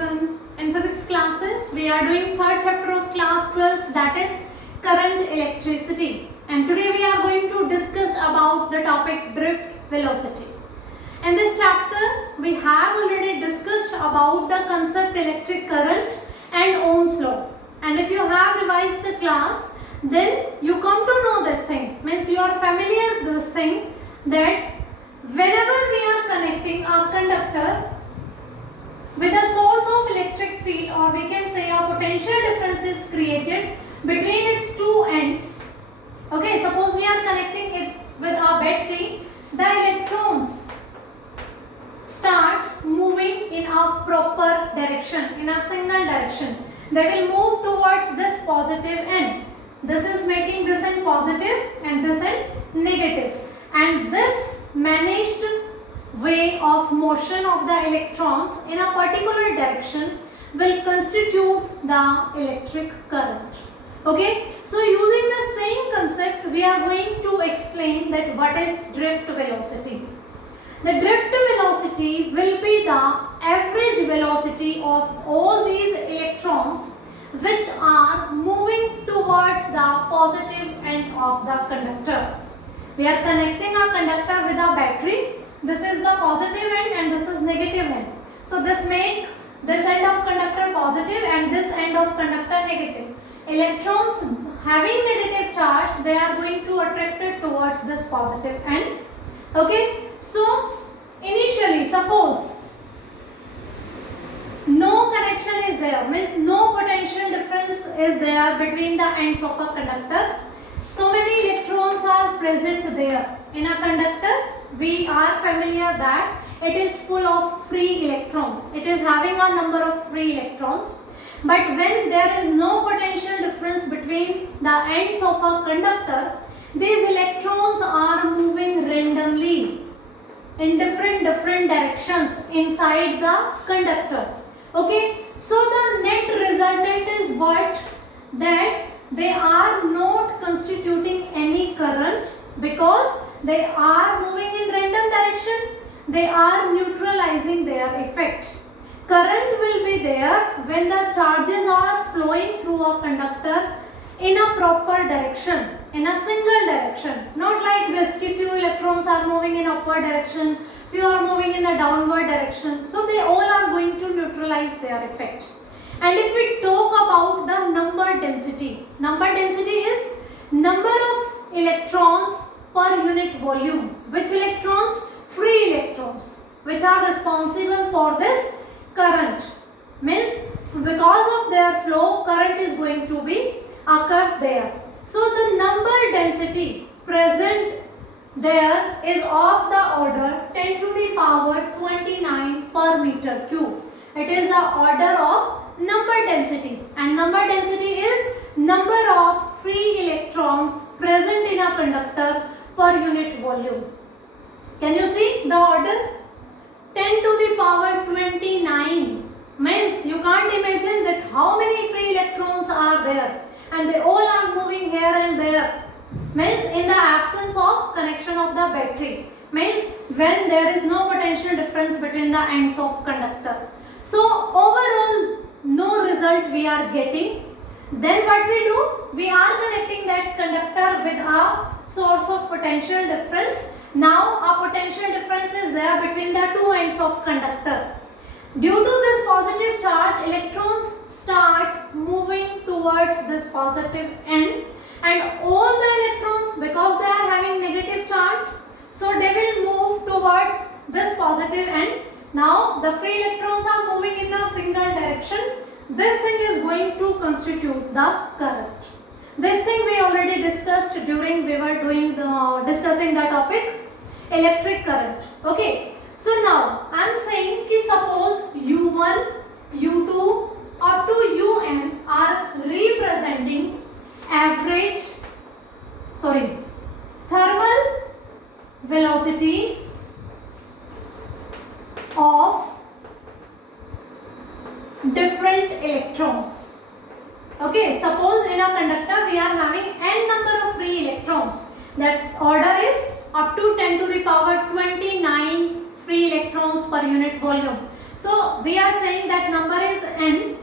everyone. In physics classes, we are doing third chapter of class 12, that is current electricity. And today we are going to discuss about the topic drift velocity. In this chapter, we have already discussed about the concept electric current and Ohm's law. And if you have revised the class, then you come to know this thing. Means you are familiar with this thing that whenever we are connecting a conductor with a source of electric field, or we can say a potential difference is created between its two ends. Okay, suppose we are connecting it with a battery, the electrons starts moving in a proper direction, in a single direction. They will move towards this positive end. This is making this end positive and this end negative. And this managed way of motion of the electrons in a particular direction will constitute the electric current. Okay, so using the same concept, we are going to explain that what is drift velocity. The drift velocity will be the average velocity of all these electrons which are moving towards the positive end of the conductor. We are connecting a conductor with a battery. This is the positive end and this is negative end. So this make this end of conductor positive and this end of conductor negative. Electrons having negative charge, they are going to attract it towards this positive end. Okay, so initially suppose no connection is there, means no potential difference is there between the ends of a conductor. So many electrons are present there. In a conductor, we are familiar that it is full of free electrons. It is having a number of free electrons. But when there is no potential difference between the ends of a conductor, these electrons are moving randomly in different directions inside the conductor. Okay, so the net resultant is what? That they are not constituting any current because they are moving in random direction. They are neutralizing their effect. Current will be there when the charges are flowing through a conductor in a proper direction, in a single direction. Not like this, if few electrons are moving in upward direction, few are moving in the downward direction. So they all are going to neutralize their effect. And if we talk about the number density is number of electrons per unit volume. Which electrons? Free electrons, which are responsible for this current. Means because of their flow, current is going to be occur there. So the number density present there is of the order 10 to the power 29 per meter cube. It is the order of number density, and number density is number of free electrons present in a conductor per unit volume. Can you see the order? 10 to the power 29 means you can't imagine that how many free electrons are there and they all are moving here and there. Means in the absence of connection of the battery, means when there is no potential difference between the ends of conductor. So overall no result we are getting. Then what we do? We are connecting that conductor with a source of potential difference. Now a potential difference is there between the two ends of conductor. Due to this positive charge, electrons start moving towards this positive end, and all the electrons, because they are having negative charge, so they will move towards this positive end. Now the free electrons are moving in a single direction. This thing is going to constitute the current. This thing we already discussed during we were discussing the topic electric current. Okay, so now I am saying ki suppose U1, U2 up to UN are representing thermal velocities of different electrons. Okay, suppose in a conductor we are having n number of free electrons. That order is up to 10 to the power 29 free electrons per unit volume. So we are saying that number is n.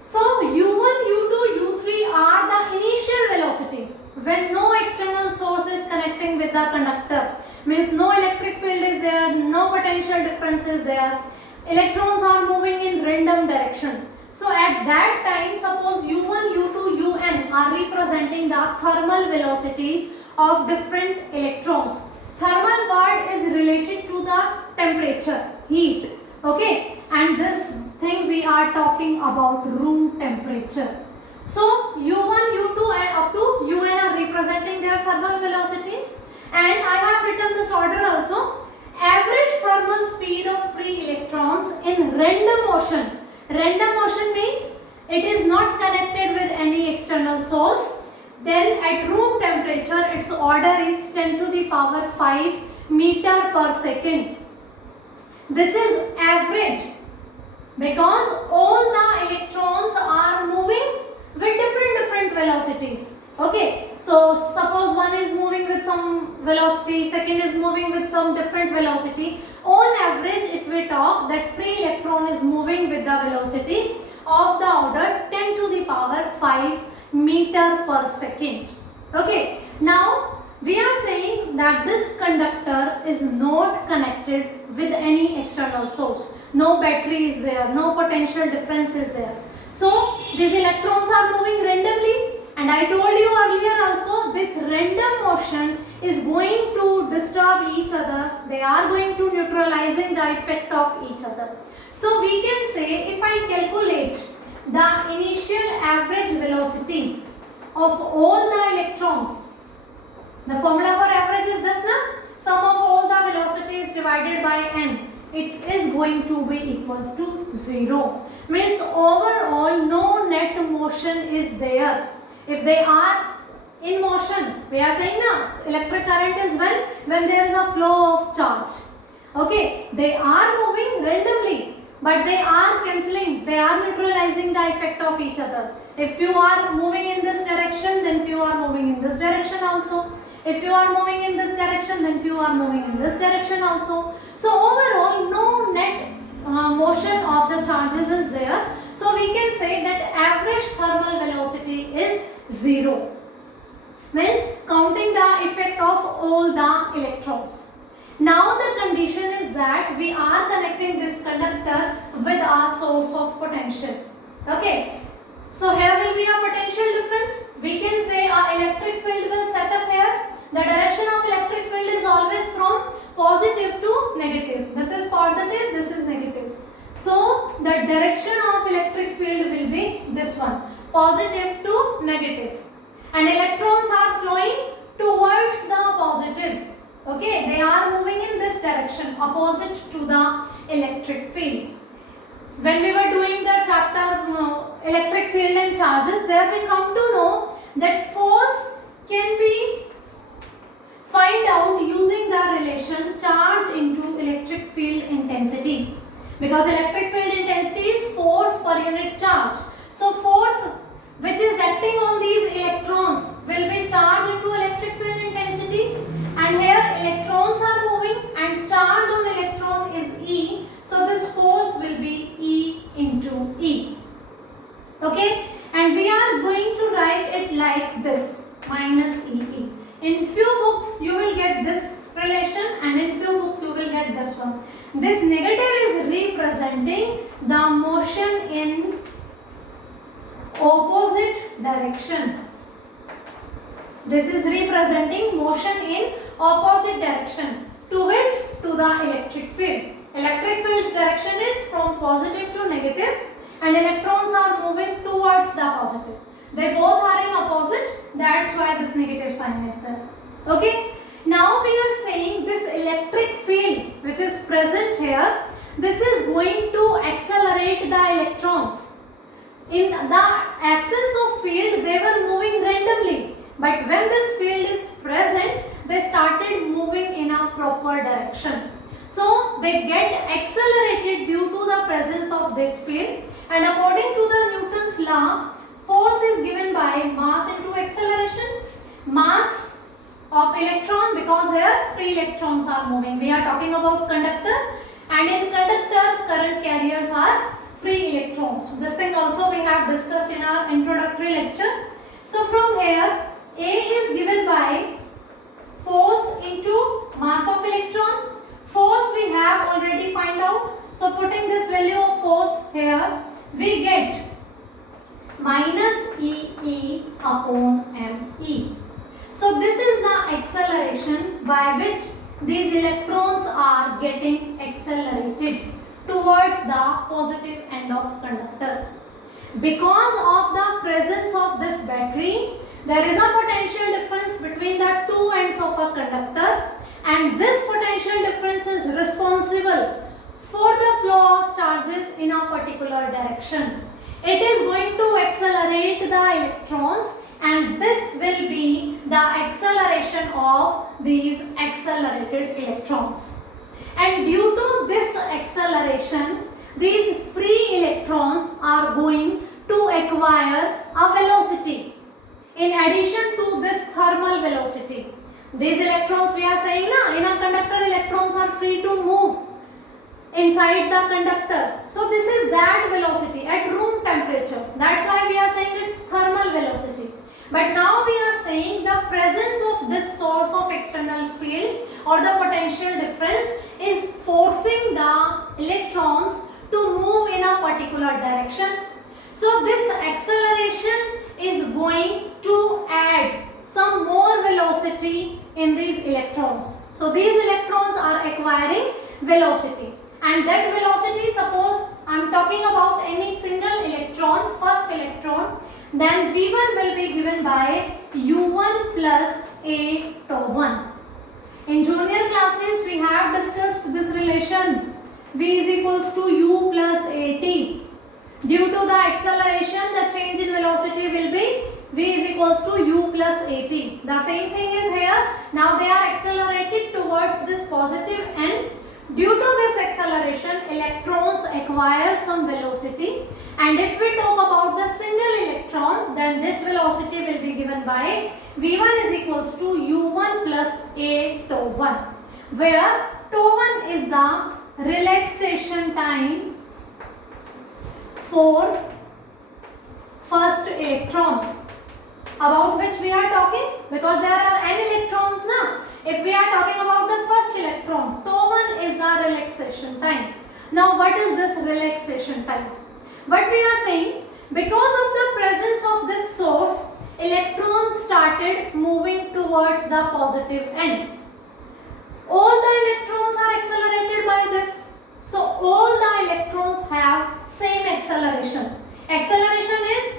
So u1, u2, u3 are the initial velocity when no external source is connecting with the conductor. Means no electric field is there, no potential difference is there. Electrons are moving in random direction. So at that time, suppose u1, u2, un are representing the thermal velocities of different electrons. Thermal word is related to the temperature, heat. Okay, and this thing we are talking about room temperature. So u1, u2 and up to un are representing their thermal velocities, and I have written this order also. Average thermal speed of free electrons in random motion. Random motion means it is not connected with any external source. Then at room temperature its order is 10 to the power 5 meter per second. This is average because all the electrons are moving with different velocities. Okay, so suppose one is moving with some velocity, second is moving with some different velocity. On average, if we talk, that free electron is moving with the velocity of the order 10 to the power 5 meter per second. Okay, now we are saying that this conductor is not connected with any external source. No battery is there, no potential difference is there. So these electrons are moving randomly. And I told you earlier also, this random motion is going to disturb each other. They are going to neutralizing the effect of each other. So we can say, if I calculate the initial average velocity of all the electrons, the formula for average is this, na? Sum of all the velocities divided by n. It is going to be equal to 0. Means overall no net motion is there. If they are in motion, we are saying na, electric current is when there is a flow of charge. Okay, they are moving randomly, but they are cancelling, they are neutralizing the effect of each other. If you are moving in this direction, then few are moving in this direction also. If you are moving in this direction, then few are moving in this direction also. So overall, no net motion of the charges is there. So we can say that average thermal velocity is 0. Means counting the effect of all the electrons. Now the condition is that we are connecting this conductor with our source of potential. Okay. So here will be a potential difference. We can say our electric field will set up here. The direction of electric field is always from positive to negative. This is positive, this is negative. So the direction of electric field will be this one, positive to negative. And electrons are flowing towards the positive. Okay, they are moving in this direction, opposite to the electric field. When we were doing the chapter electric field and charges, there we come to know that force can be find out using the relation charge into electric field intensity. Because electric field intensity is force per unit charge. So force which is acting on these electrons will be charged into electric field intensity, and here electrons are moving and charge on electron is E. So this force will be E into E. Okay, and we are going to write it like this, minus EE. In few books you will get this relation and in few books you will get this one. This negative is representing the motion in opposite direction. This is representing motion in opposite direction. To which? To the electric field. Electric field's direction is from positive to negative and electrons are moving towards the positive. They both are in opposite, that's why this negative sign is there. Okay. Now we are saying this electric field which is present here, this is going to accelerate the electrons. In the absence of field, they were moving randomly. But when this field is present, they started moving in a proper direction. So they get accelerated due to the presence of this field. And according to the Newton's law, force is given by mass into acceleration. Mass of electron, because here free electrons are moving. We are talking about conductor. and in conductor current carriers are free electrons. This thing also we have discussed in our introductory lecture. So from here A is given by force into mass of electron. Force we have already find out. So putting this value of force here, we get minus E upon ME. So this is the acceleration by which these electrons are getting accelerated towards the positive end of conductor. Because of the presence of this battery, there is a potential difference between the two ends of a conductor, and this potential difference is responsible for the flow of charges in a particular direction. It is going to accelerate the electrons, and this will be the acceleration of these accelerated electrons. And due to this acceleration, these free electrons are going to acquire a velocity in addition to this thermal velocity. These electrons, we are saying na, in a conductor electrons are free to move inside the conductor. So this is that velocity at room temperature. That's why we are saying it's thermal velocity. But now we are saying the presence of this source of external field or the potential difference is forcing the electrons to move in a particular direction. So this acceleration is going to add some more velocity in these electrons. So these electrons are acquiring velocity, and that velocity, suppose I am talking about any single electron, first electron, then V1 will be given by U1 plus A tau 1. In junior classes we have discussed this relation V is equals to U plus AT. Due to the acceleration, the change in velocity will be V is equals to U plus AT. The same thing is here. Now they are accelerated towards this positive end. Due to this acceleration, electrons acquire some velocity, and if we talk about the single electron, then this velocity will be given by V1 is equals to U1 plus A tau 1, where tau 1 is the relaxation time for first electron about which we are talking, because there are n electrons now. If we are talking about the first electron, tau 1 is the relaxation time. Now what is this relaxation time? What we are saying, because of the presence of this source, electrons started moving towards the positive end. All the electrons are accelerated by this. So all the electrons have same acceleration. Acceleration is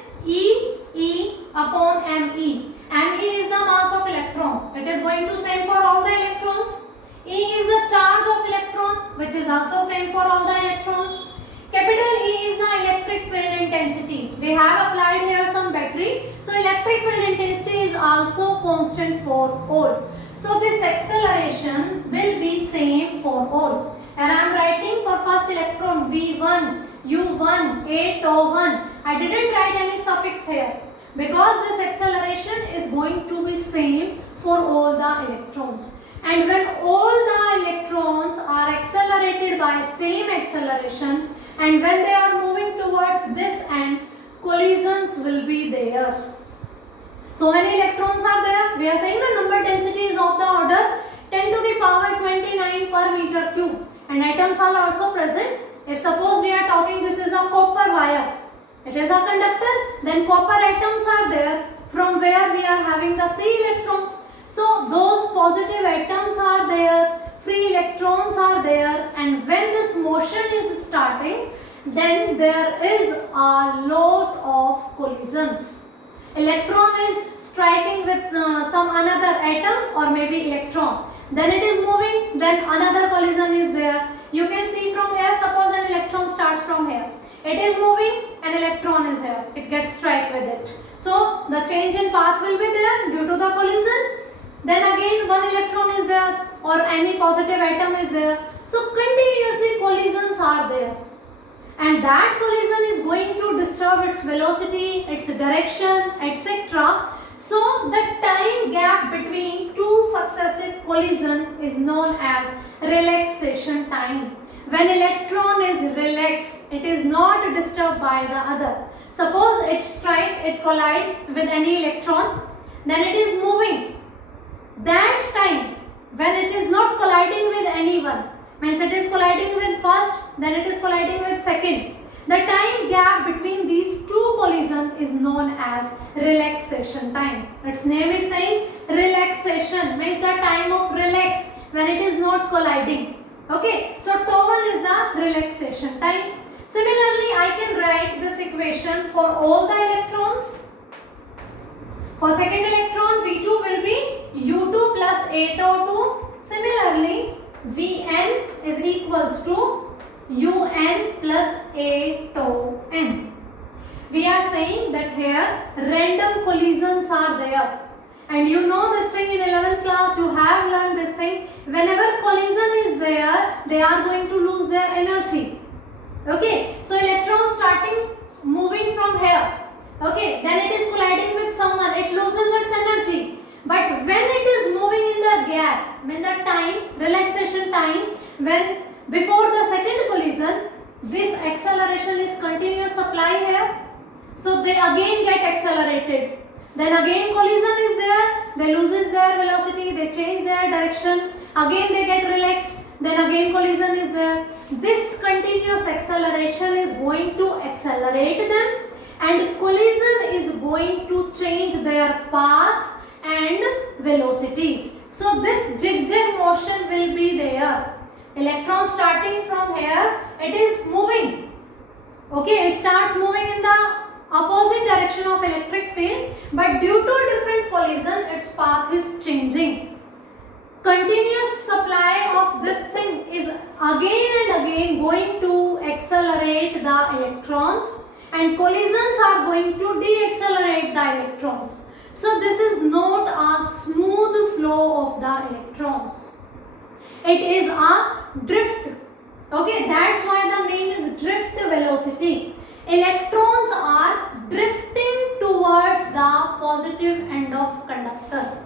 E upon ME. ME is the mass of electron. It is going to same for all the electrons. E is the charge of electron, which is also same for all the electrons. Capital E is the electric field intensity. They have applied here some battery. So electric field intensity is also constant for all. So this acceleration will be same for all. And I am writing for first electron V1, U1, A tau 1. I didn't write any suffix here, because this acceleration is going to be same for all the electrons. And when all the electrons are accelerated by same acceleration, and when they are moving towards this end, collisions will be there. So many electrons are there. We are saying the number density is of the order 10 to the power 29 per meter cube, and atoms are also present. If suppose we are talking, this is a copper wire, it is a conductor, then copper atoms are there from where we are having the free electrons. So those positive atoms are there, free electrons are there, and when this motion is starting, then there is a lot of collisions. Electron is striking with some another atom or maybe electron, then it is moving, then another collision is there. You can see from here, suppose an electron starts from here, it is moving, an electron is here, it gets struck with it. So the change in path will be there due to the collision. Then again one electron is there or any positive atom is there. So continuously collisions are there, and that collision is going to disturb its velocity, its direction, etc. So the time gap between two successive collisions is known as relaxation time. When electron is relaxed, it is not disturbed by the other. Suppose it collide with any electron, then it is moving. That time, when it is not colliding with anyone, means it is colliding with first, then it is colliding with second. The time gap between these two collisions is known as relaxation time. Its name is saying relaxation, means the time of relax when it is not colliding. Okay, so τ1 is the relaxation time. Similarly, I can write this equation for all the electrons. For second electron, V2 will be U2 plus A tau 2. Similarly, Vn is equals to Un plus A tau n. We are saying that here random collisions are there. And you know this thing in 11th class, you have learned this thing. Whenever collision is there, they are going to lose their energy. Okay, so electron starting moving from here. Okay, then it is colliding with someone, it loses its energy. But when it is moving in the gap, when the time, relaxation time, when before the second collision, this acceleration is continuous supply here. So they again get accelerated. Then again collision is there, they loses their velocity, they change their direction, again they get relaxed, then again collision is there. This continuous acceleration is going to accelerate them, and collision is going to change their path and velocities. So this zigzag motion will be there. Electron starting from here, it is moving. Okay, it starts moving in the opposite direction of electric field, but due to different collision, its path is changing. Continuous supply of this thing is again and again going to accelerate the electrons, and collisions are going to de-accelerate the electrons. So this is not a smooth flow of the electrons. It is a drift. Okay, that's why the name is drift velocity. Electrons are drifting towards the positive end of conductor.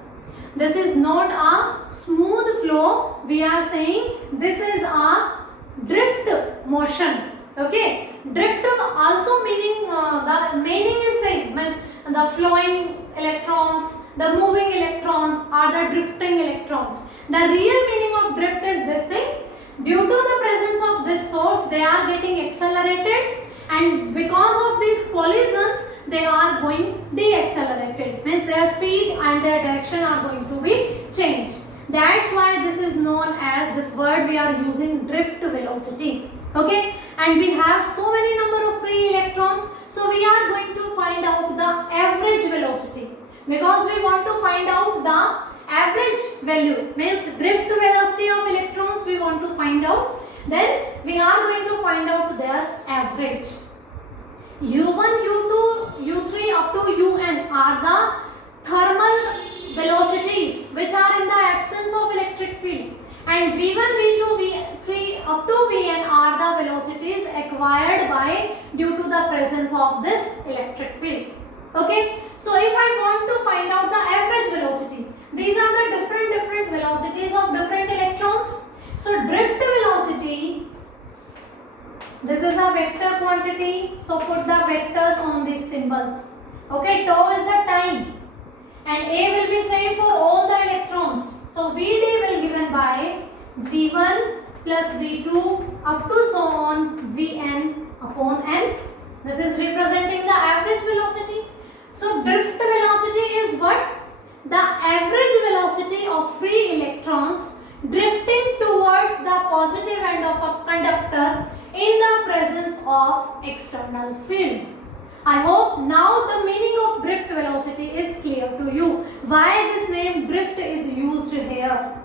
This is not a smooth flow. We are saying this is a drift motion. Okay, drift also meaning the meaning is same, means the flowing electrons, the moving electrons are the drifting electrons. The real meaning of drift is this thing. Due to the presence of this source, they are getting accelerated, and because of these collisions, they are going de-accelerated. Means their speed and their direction are going to be changed. That's why this is known as, this word we are using, drift velocity. Okay, and we have so many number of free electrons, so we are going to find out the average velocity, because we want to find out the average value, means drift velocity of electrons we want to find out. Then we are going to find out their average. U1, U2, U3 up to Un are the thermal velocities which are in the absence of electric field, and V1, V2, V3 up to Vn are the velocities acquired by due to the presence of this electric field. Okay, so if I want to find out the average velocity, these are the different velocities of different electrons. So drift velocity, this is a vector quantity, so put the vectors on these symbols. Okay, tau is the time, and A will be same for all the electrons. So Vd will given by V1 plus V2 up to so on Vn upon n. This is representing the average velocity. So drift velocity is what? The average velocity of free electrons drifting towards the positive end of a conductor in the presence of external field. I hope now the meaning of drift velocity is clear to you. Why this name drift is used here?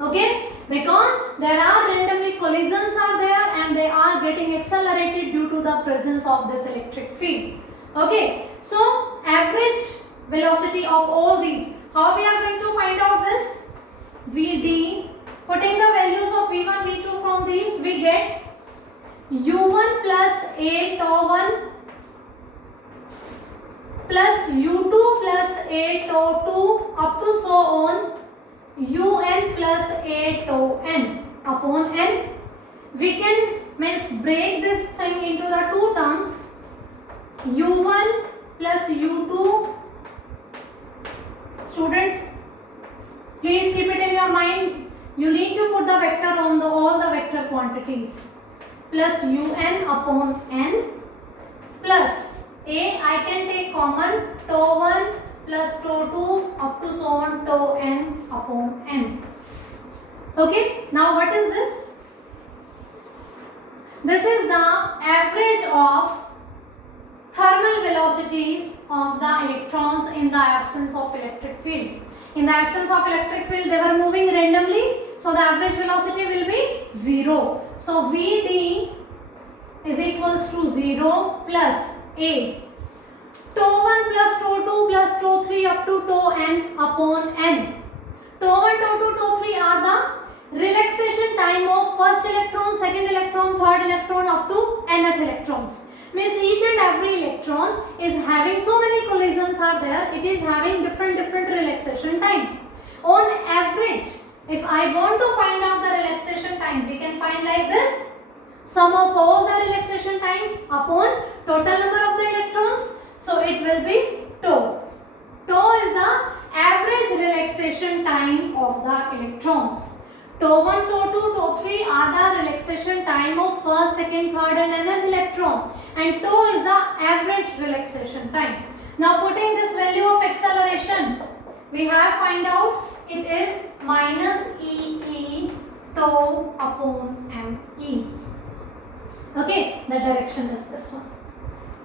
Okay, because there are randomly collisions are there, and they are getting accelerated due to the presence of this electric field. Okay, so average velocity of all these, how we are going to find out this? Vd, putting the values of V1, V2 from these, we get U1 plus A tau 1 plus U2 plus A tau 2 up to so on Un plus A tau n upon n. we can break this thing into the two terms, u1 plus u2. Students, please keep it in your mind. You need to put the vector on all the vector quantities, plus un upon n plus a, I can take common, tau 1 plus tau 2 up to so on tau n upon n. Okay, now what is this? This is the average of thermal velocities of the electrons in the absence of electric field. In the absence of electric field, they were moving randomly, so the average velocity will be 0. So Vd is equals to 0 plus A, tau 1 plus tau 2 plus tau 3 up to tau n upon n. Tau 1, tau 2, tau 3 are the relaxation time of first electron, second electron, third electron up to nth electrons. Means each and every electron is having so many collisions are there, it is having different relaxation time. On average, if I want to find out the relaxation time, we can find like this: sum of all the relaxation times upon total number of the electrons. So it will be tau. Tau is the average relaxation time of the electrons. Tau 1, tau 2, tau 3 are the relaxation time of first, second, third and nth electron, and tau is the average relaxation time. Now putting this value of acceleration, we have find out it is minus E tau upon me. Okay, the direction is this one.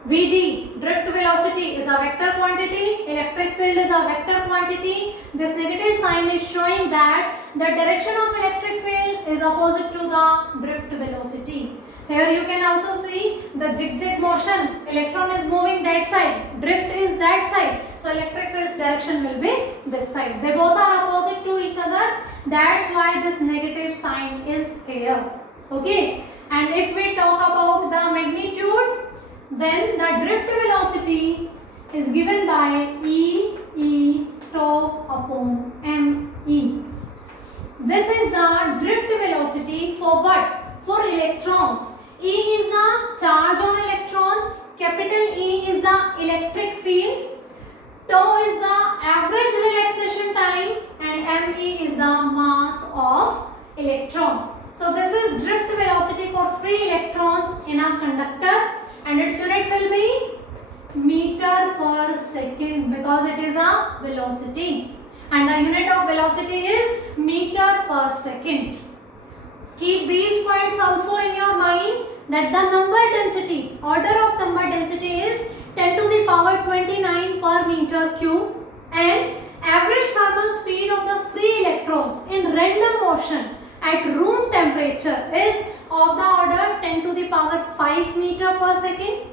Vd, drift velocity, is a vector quantity, electric field is a vector quantity. This negative sign is showing that the direction of electric field is opposite to the drift velocity. Here you can also see the zigzag motion. Electron is moving that side, drift is that side. So electric field's direction will be this side. They both are opposite to each other. That's why this negative sign is here. Okay. And if we talk about the magnitude, then the drift velocity is given by E tau upon me. This is the drift velocity for what? For electrons. E is the charge on electron, capital E is the electric field, tau is the average relaxation time, and me is the mass of electron. So this is drift velocity for free electrons in a conductor, and its unit will be meter per second because it is a velocity, and the unit of velocity is meter per second. Keep these points also in your mind that the number density, order of number density is 10 to the power 29 per meter cube, and average thermal speed of the free electrons in random motion at room temperature is of the order 10 to the power 5 meter per second.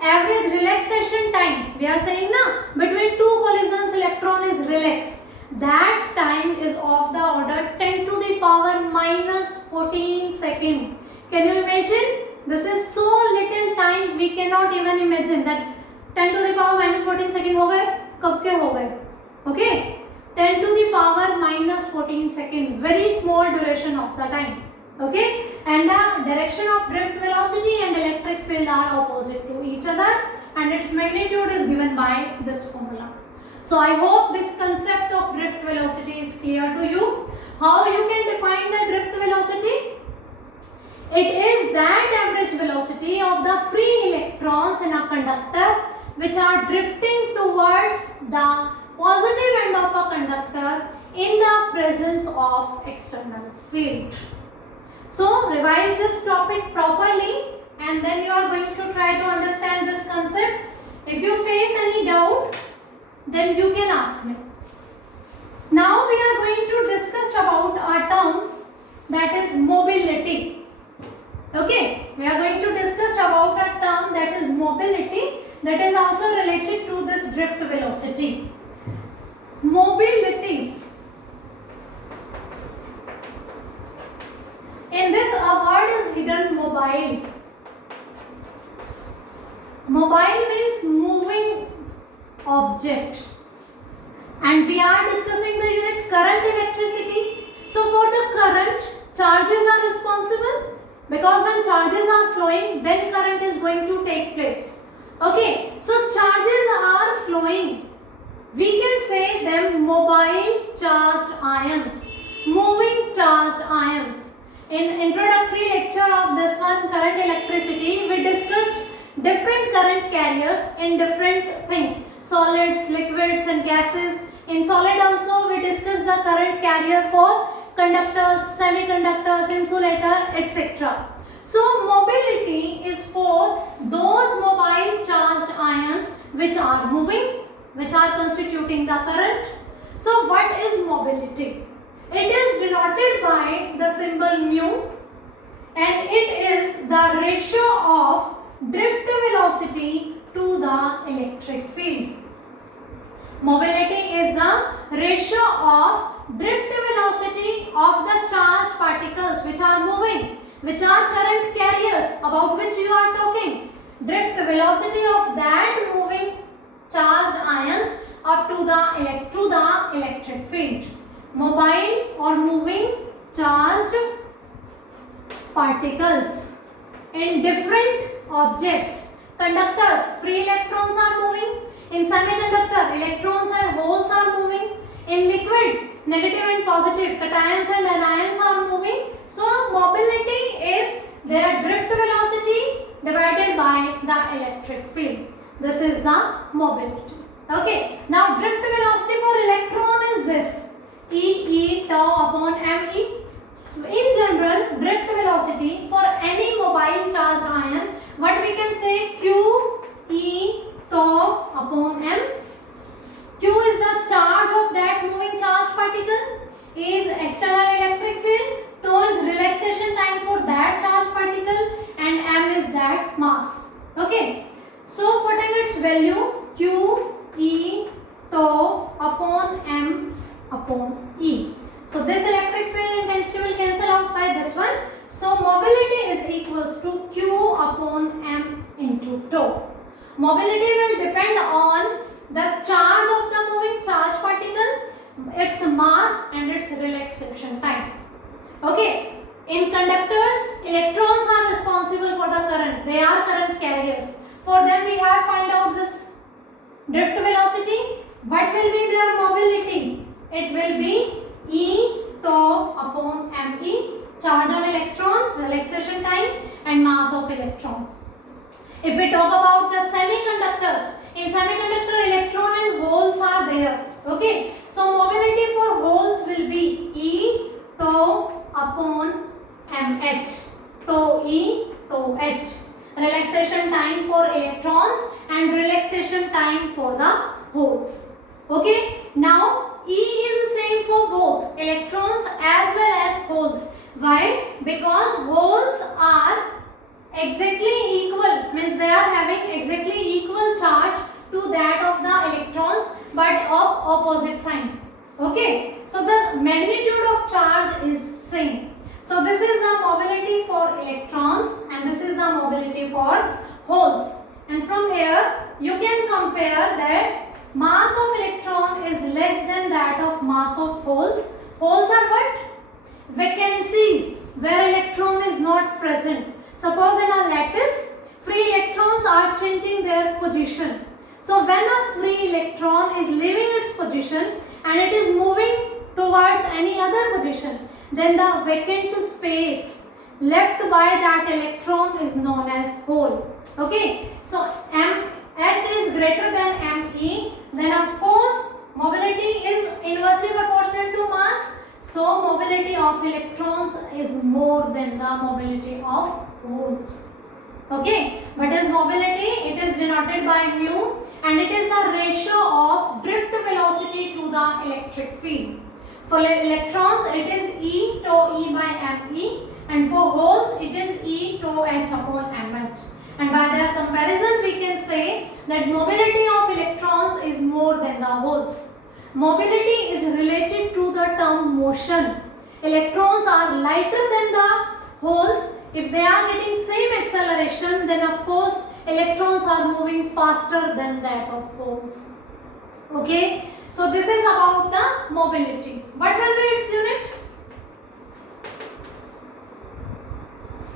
Average relaxation time, we are saying na, between two collisions electron is relaxed. That time is of the order 10 to the power minus 14 second. Can you imagine? This is so little time, we cannot even imagine that 10 to the power minus 14 second हो गए, कब के हो गए? Okay, 10 to the power minus 14 second, very small duration of the time. Okay, and the direction of drift velocity and electric field are opposite to each other, and its magnitude is given by this formula. So I hope this concept of drift velocity is clear to you. How you can define the drift velocity? It is that average velocity of the free electrons in a conductor which are drifting towards the positive end of a conductor in the presence of external field. So revise this topic properly, and then you are going to try to understand this concept. If you face any doubt, then you can ask me. Now we are going to discuss about a term that is mobility. Okay, we are going to discuss about a term that is mobility, that is also related to this drift velocity. Mobility. In this, a word is hidden: mobile. Mobile means moving object, and we are discussing the unit current electricity. So for the current, charges are responsible because when charges are flowing, then current is going to take place. Okay, so charges are flowing. We can say them mobile charged ions, moving charged ions. In introductory lecture of this one, current electricity, we discussed different current carriers in different things, solids, liquids and gases. In solid also we discussed the current carrier for conductors, semiconductors, insulator, etc. So mobility is for those mobile charged ions which are moving, which are constituting the current. So what is mobility? It is denoted by the symbol mu, and it is the ratio of drift velocity to the electric field. Mobility is the ratio of drift velocity of the charged particles which are moving, which are current carriers about which you are talking. Drift velocity of that moving charged ions up to the electric field. Mobile or moving charged particles in different objects. Conductors, free electrons are moving. In semiconductor, electrons and holes are moving. In liquid, negative and positive cations and anions are moving. So mobility is their drift velocity divided by the electric field. This is the mobility. Okay. Now drift velocity for electron is this. E tau upon me. In general, drift velocity for any mobile charged ion, what we can say, Q E tau upon m. Q is the charge of that moving charged particle, is external electric field, tau is relaxation time for that charged particle, and m is that mass. Okay. So putting its value, Q E tau upon m upon E. So this electric field intensity will cancel out by this one. So mobility is equals to Q upon m into tau. Mobility will depend on the charge of the moving charged particle, its mass and its relaxation time. Okay. In conductors, electrons are responsible for the current. They are current carriers. For them we have find out this drift velocity. What will be their mobility? It will be E tau upon me, charge on electron, relaxation time and mass of electron. If we talk about the semiconductors, in semiconductor electron and holes are there. Okay. So mobility for holes will be E tau upon mh. Tau E, tau h. Relaxation time for electrons and relaxation time for the holes. Okay. Now E is same for both electrons as well as holes. Why? Because holes are exactly equal, means they are having exactly equal charge to that of the electrons but of opposite sign. Okay. So the magnitude of charge is same. So this is the mobility for electrons and this is the mobility for holes. And from here you can compare that mass of electron is less than that of mass of holes. Holes are what? Vacancies where electron is not present. Suppose in a lattice, free electrons are changing their position. So when a free electron is leaving its position and it is moving towards any other position, then the vacant space left by that electron is known as hole. Okay. So H is greater than Me, then of course mobility is inversely proportional to mass. So mobility of electrons is more than the mobility of holes. Okay. What is mobility? It is denoted by mu and it is the ratio of drift velocity to the electric field. For electrons it is E tau E by Me, and for holes it is E tau H upon Mh. And by their comparison we can say that mobility of electrons is more than the holes. Mobility is related to the term motion. Electrons are lighter than the holes. If they are getting same acceleration, then of course electrons are moving faster than that of holes. Okay. So this is about the mobility. What will be its unit?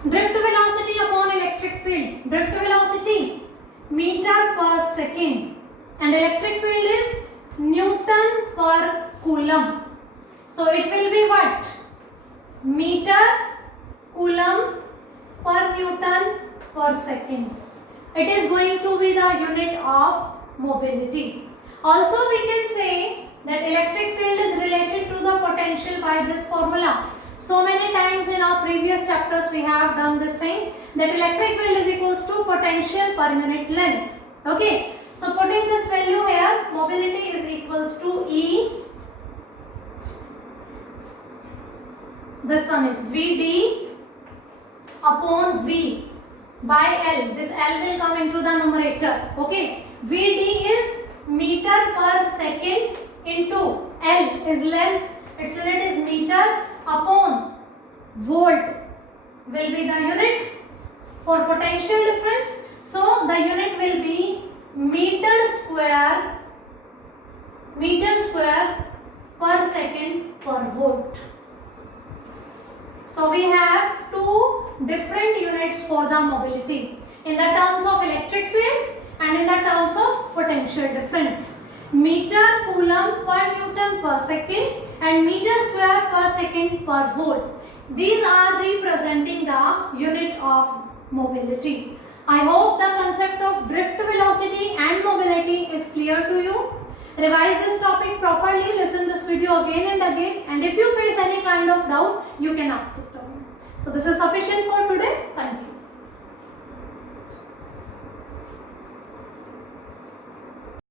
Drift velocity upon electric field. Drift velocity meter per second, and electric field is Newton per coulomb. So it will be what? Meter coulomb per Newton per second. It is going to be the unit of mobility. Also we can say that electric field is related to the potential by this formula. So many times in our previous chapters we have done this thing, that electric field is equals to potential per unit length. Okay. So putting this value here, mobility is equals to E. This one is Vd upon V by L. This L will come into the numerator. Okay. Vd is meter per second into L is length. Its unit is meter upon volt will be the unit for potential difference. So the unit will be meter square per second per volt. So we have two different units for the mobility in the terms of electric field and in the terms of potential difference. Meter coulomb per Newton per second and meter square per second per volt. These are representing the unit of mobility. I hope the concept of drift velocity and mobility is clear to you. Revise this topic properly, listen this video again and again, and if you face any kind of doubt, you can ask it to me. So this is sufficient for today. Thank you.